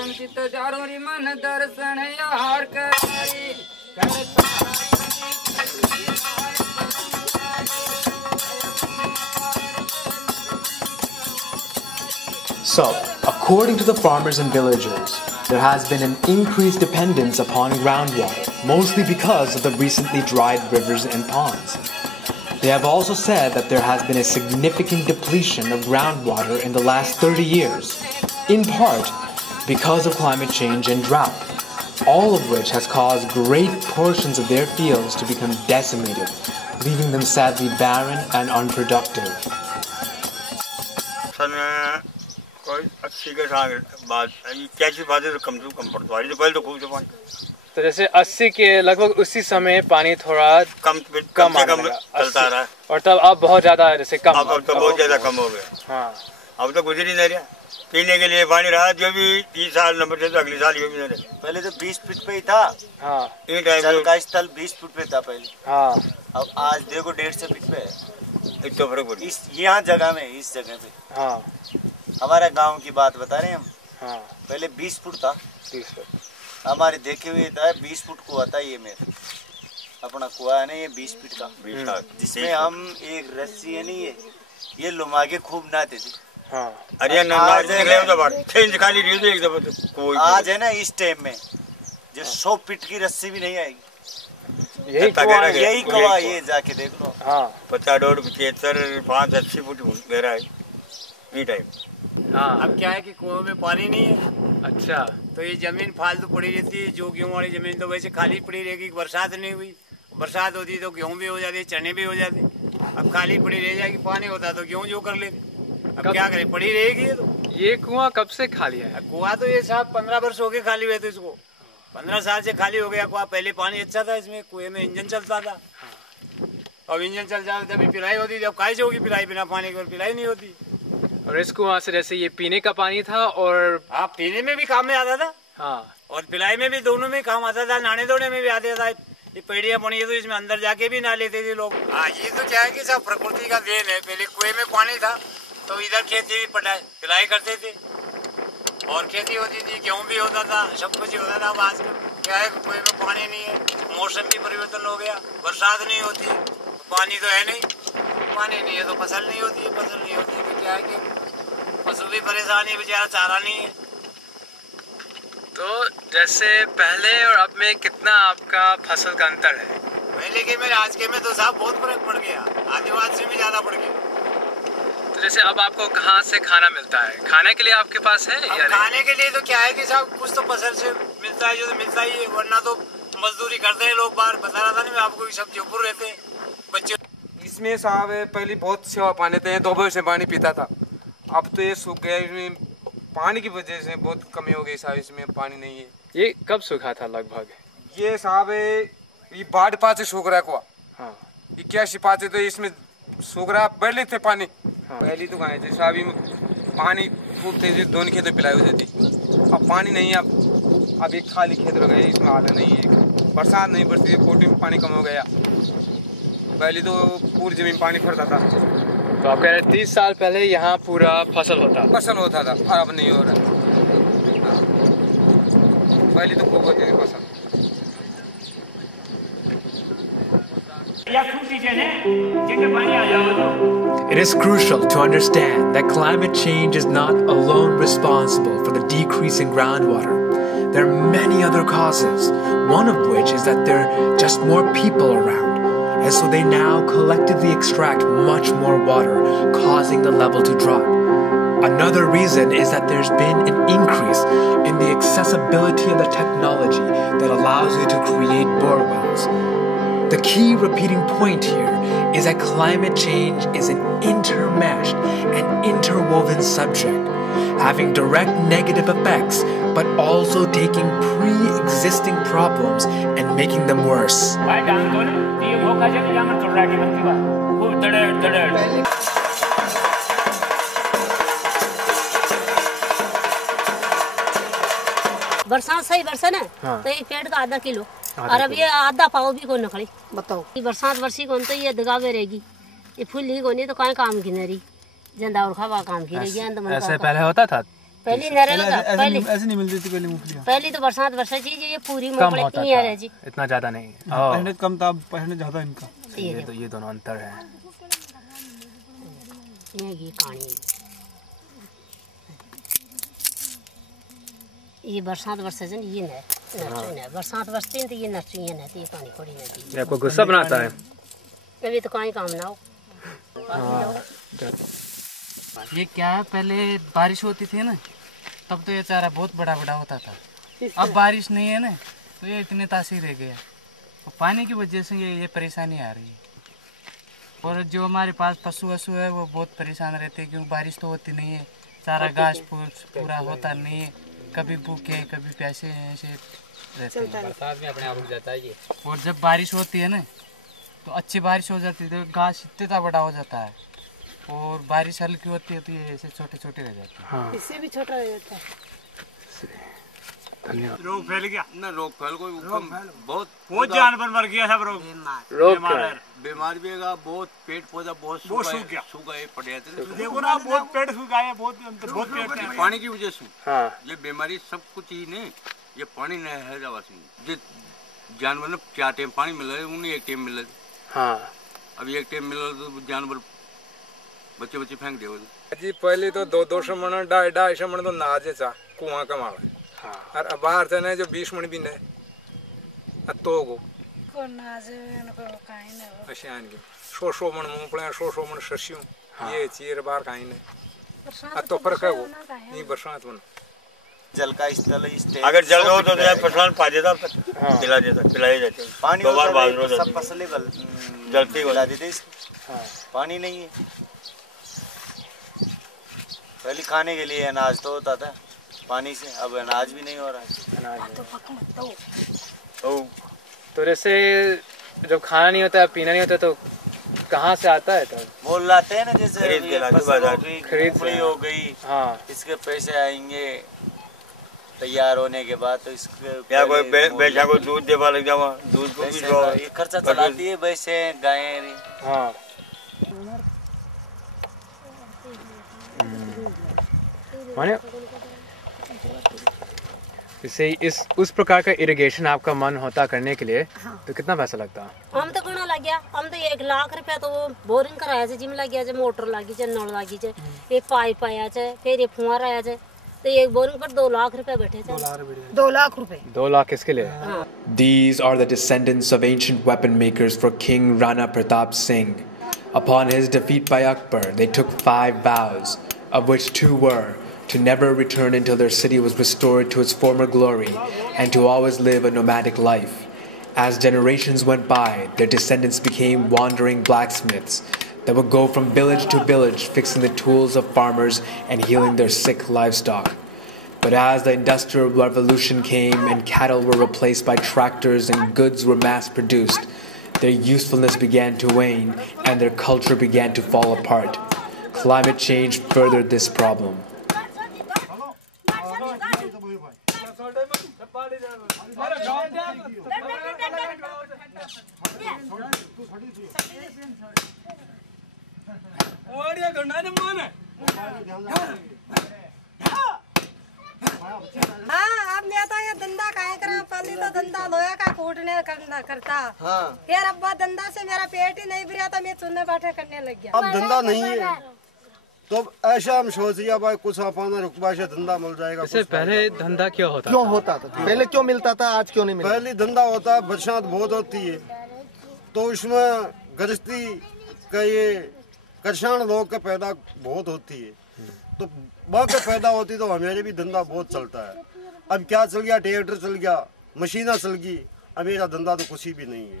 मन दर्शन यार कराई So, according to the farmers and villagers, there has been an increased dependence upon groundwater, mostly because of the recently dried rivers and ponds. They have also said that there has been a significant depletion of groundwater in the last 30 years, in part because of climate change and drought, all of which has caused great portions of their fields to become decimated, leaving them sadly barren and unproductive. कोई 80 के साल बाद कैसी बात है तो कम से कम पड़ता है तो पहले तो खूब से पानी तो जैसे 80 के लगभग उसी समय पानी थोड़ा कम चलता रहा और तब अब बहुत ज्यादा जैसे कम अब तो बहुत ज्यादा कम हो गया। हाँ अब तो गुजर ही नहीं रहा पीने के लिए पानी रहा जो भी 30 साल नंबर से तो अगले साल ये भी नहीं रहा। पहले तो 20 फीट पे ही था। हाँ जल का स्थल 20 फीट पे था पहले। हाँ अब आज देखो 150 फीट पे है। इतना फर्क पड़ इस यहाँ जगह में इस जगह पे। हाँ हमारे गांव की बात बता रहे हैं हम। हाँ पहले 20 फुट था। 20 फुट हमारे देखे हुए था 20 फुट कुआ था ये मेरा अपना कुआ है ना ये 20 फीट का जिसमें हम एक रस्सी है नहीं ये लुमा के खूब नहाते थे। हाँ अरे आज है ना इस टाइम में जो 100 फीट की रस्सी भी नहीं आएगी। यही कुआ ये जाके देख लो। हाँ 50 75 5 80 फुट गहरा है ये टाइम। हाँ अब क्या है कि कुएं में पानी नहीं है। अच्छा तो ये जमीन फालतू पड़ी रहती है जो गेहूं वाली जमीन तो वैसे खाली पड़ी रहेगी। बरसात नहीं हुई बरसात होती तो गेहूं भी हो जाती चने भी हो जाते। अब खाली पड़ी रह जाएगी पानी होता तो गेहूं जो कर लेते। अब क्या करें पड़ी रहेगी ये तो। ये कुआं कब से खाली है? कुआं तो ये साहब 15 वर्ष हो गए खाली हुए थे इसको 15 साल से खाली हो गया कुआं। पहले पानी अच्छा था इसमें कुएं में इंजन चलता था। अब इंजन चल जाता तभी पिलाई होती थी। अब काहे से होगी पिलाई बिना पानी के पिलाई नहीं होती। और इस कुआं से जैसे ये पीने का पानी था और आप पीने में भी काम में आता था। हाँ और पिलाई में भी दोनों में काम आता था नहाने धोने में भी आता था। ये पेड़ियां बनी है तो इसमें अंदर जाके भी नहा लेते थे लोग। हाँ ये तो क्या है कि सब प्रकृति का देन है। पहले कुएं में पानी था तो इधर खेती भी पिलाई करते थे और खेती होती थी गेहूं भी होता था सब कुछ होता था। अब आज क्या है कुएं में पानी नहीं है मौसम भी परिवर्तन हो गया बरसात नहीं होती पानी तो है नहीं। पानी नहीं है तो फसल नहीं होती है फसल नहीं होती है तो क्या है कि पशु भी परेशान है बेचारा चारा नहीं है। तो जैसे पहले और अब में कितना आपका फसल का अंतर है? पहले के में आज के में तो साहब बहुत फर्क पड़ गया आदिवासी से भी ज्यादा पड़ गया। तो जैसे अब आपको कहाँ से खाना मिलता है? खाने के लिए आपके पास है या खाने के लिए तो क्या है कि साहब कुछ तो फसल से मिलता है जो तो मिलता ही है वरना तो मजदूरी करते हैं लोग बाहर। बता रहा था नहीं मैं आपको सब्जी ऊपर रहते हैं बच्चे। इसमें साहब पहले बहुत सेवा पानी थे 2 बजे से पानी पीता था। अब तो ये सूख गया इसमें पानी की वजह से बहुत कमी हो गई साहब इसमें पानी नहीं है। ये कब सूखा था लगभग? ये साहब ये बाढ़ पास सूख रहा है कुआ। हाँ 81 पाते तो इसमें सूख रहा पहले थे पानी। हाँ। पहले तो कहा थे साहब पानी खूब थे दोनों खेतों पिलाई हो जाती। अब पानी नहीं है अब एक खाली खेत रह गए इसमें हाल नहीं है। बरसात नहीं बरती कोटी में पानी कम हो गया। पहले तो पूरी जमीन पानी भरता था। तो आप कह रहे 30 साल पहले यहाँ पूरा फसल होता था अब नहीं हो रहा। पहले तो खूब होती थी फसल। It is crucial to understand that climate change is not alone responsible for the decrease in groundwater. There are many other causes, one of which is that there are just more people around. And so they now collectively extract much more water, causing the level to drop. Another reason is that there's been an increase in the accessibility of the technology that allows you to create bore wells. The key repeating point here is that climate change is an intermeshed and interwoven subject, having direct negative effects, but also taking pre-existing problems and making them worse. बरसात सही बरसा ना तो एक पेड़ का आधा kilo और अब ये आधा पाव भी कौन नखड़ी बताओ। बरसात बरसी कौन तो ये दगावे रहेगी ये फूल ही कौन तो कहीं काम की नहीं जंदा और खावा काम की रहेगी। ऐसे पहले होता था पहली नहरें लगा ऐसे नहीं मिलती थी पहले मूंगफलियाँ। पहली तो बरसात वर्षा चीज ये पूरी कम होता था, जी इतना ज्यादा नहीं। पहले कम था, पहले ज्यादा इनका। ये दोनों अंतर है। ये कहानी ये बरसात वर्षा जन ये नहर बरसात बरसती है तो ये नर्सरी है ये पानी खोड़ी नदी। ये आपको गुस्सा बनाता है? अभी तो कहीं काम ना हो। ये क्या है, पहले बारिश होती थी ना तब तो ये चारा बहुत बड़ा बड़ा होता था। अब बारिश नहीं है ना तो ये इतने तासीर रह गया। और पानी की वजह से ये परेशानी आ रही है। और जो हमारे पास पशु वशु है वो बहुत परेशान रहते हैं क्योंकि बारिश तो होती नहीं है, चारा घास फूस पूरा होता नहीं है, कभी भूखे कभी प्यासे ऐसे रहते हैं। बरसात में अपने आप रुक जाता है ये। और जब बारिश होती है ना तो अच्छी बारिश हो जाती है तो घास इतना बड़ा हो जाता है, और बारिश हल्की होती है तो ये ऐसे छोटे छोटे रह जाते हैं। इससे भी छोटा रह जाता है। धन्यवाद। रोग फैल गया ना, रोग फैल कोई बहुत जानवर मर गया सब। रोग क्या है? बीमार भी है, बहुत पेट पौधा बहुत सूख गए पड़ जाते। देखो ना बहुत पेट सूख गया, बहुत पेट पानी की वजह से। हाँ, ये बीमारी सब कुछ ही नहीं, ये पानी नहीं है जो जानवर ने 4 टाइम पानी मिल रहा है, उन्हें 1 टाइम मिल रहा है। हाँ, अब 1 टाइम मिल रहा तो जानवर बच्चे फेंक दे जी। पहले तो 200 मन 250 मन तो नाजे चा कुआं का माल। हाँ। और अब बाहर से ना जो 20 मन भी नहीं तो को अशान की 100 मन मूंगफलियां 100 मन सरसियों। हाँ। ये चीर बार कहीं नहीं। अब तो फर्क है वो नहीं बरसात में जल का स्थल अगर जल हो तो फसल पा देता, पिलाए जाते पानी सब फसलें जलती पिला देते। पानी नहीं है। पहले खाने के लिए अनाज तो होता था पानी से, अब अनाज भी नहीं हो रहा है। तो जैसे जब खाना नहीं होता पीना नहीं होता तो कहाँ से आता है? तब वो लाते हैं ना, जैसे खरीद हो गई। हाँ, इसके पैसे आएंगे तैयार होने के बाद, तो इसके या कोई बेचा को दूध देवा लग जावा, दूध को भी ये खर्चा चलाती है वैसे गायें। हाँ। माने जैसे उस प्रकार का इरिगेशन आपका मन होता करने के लिए। हाँ। तो कितना पैसा लगता? हम तो कोना लग गया, हम तो 1 लाख रुपया तो वो बोरिंग कराया छे, जिम लग गया छे, मोटर लगी छे, नल लगी छे, एक पाइप आया छे, फिर ये फुहार आया छे, तो एक बोरिंग पर 2 लाख रुपया बैठे छे। 2 लाख रुपए। 2 लाख किसके लिए? हाँ। These are the descendants of ancient weapon makers for King Rana Pratap Singh. Upon his defeat by Akbar, they took 5 vows, of which 2 were to never return until their city was restored to its former glory, and to always live a nomadic life. As generations went by, their descendants became wandering blacksmiths that would go from village to village fixing the tools of farmers and healing their sick livestock. But as the Industrial Revolution came and cattle were replaced by tractors and goods were mass-produced, their usefulness began to wane and their culture began to fall apart. Climate change furthered this problem. अब मैं तो ये धंधा काहे करा, पहले तो धंधा लोया का कूटने करता। हाँ। फिर अब्बा धंधा से मेरा पेट ही नहीं भरा तो मैं चुनने बैठे करने लग गया। अब धंधा नहीं है तो ऐसा हम सोच लिया भाई कुछ अपना रुकबा से धंधा मिल जाएगा। इससे पहले धंधा क्यों होता था? पहले क्यों मिलता था, आज क्यों नहीं मिलता? पहले धंधा होता, बरसात बहुत होती है तो उसमें गृहस्थी का ये किसान लोग का पैदा बहुत होती है, तो बाकी पैदा होती तो हमारे भी धंधा बहुत चलता है। अब क्या चल गया, ट्रैक्टर चल गया, मशीना चल गई, अब मेरा धंधा तो कुछ भी नहीं है।